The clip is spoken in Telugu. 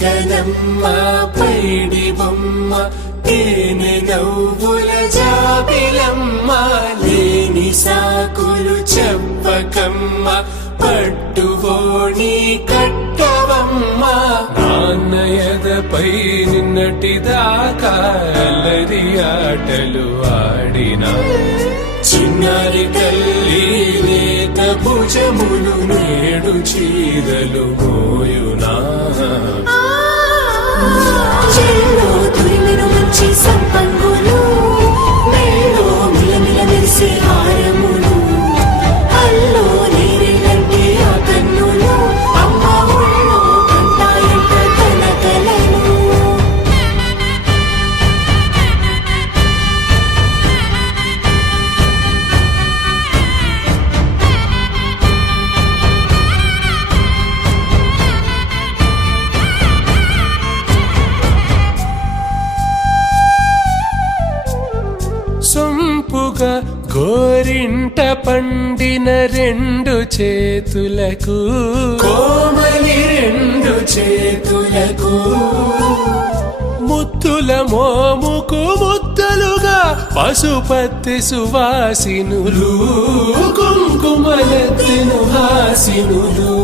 కదమ్మ పైడి బొమ్మ తేనె నవ్వుల జాబిలమ్మ లేని సాకులు చెప్పకమ్మ పట్టువోణి కట్టవమ్మ నాన్నయదపై నిన్నటిదాకా అల్లరి ఆటలు ఆడినా చిన్నారి తల్లి లేత భుజములు నేడు చీరలు మోయునా మంచి సంపంగులు మేలో మిలమిల మెరిసే హారములు అల్లో నీరిలంటే ఆ కన్నులు అమ్మ ఒళ్ళో కంటాయంట తన కలను సొంపుగా గోరింట పండిన రెండు చేతులకు కోమలి రెండు చేతులకు ముత్తుల మోముకు ముద్దలుగా పశుపతి సువాసినులు కుంకుమలెత్తిను హాసినులు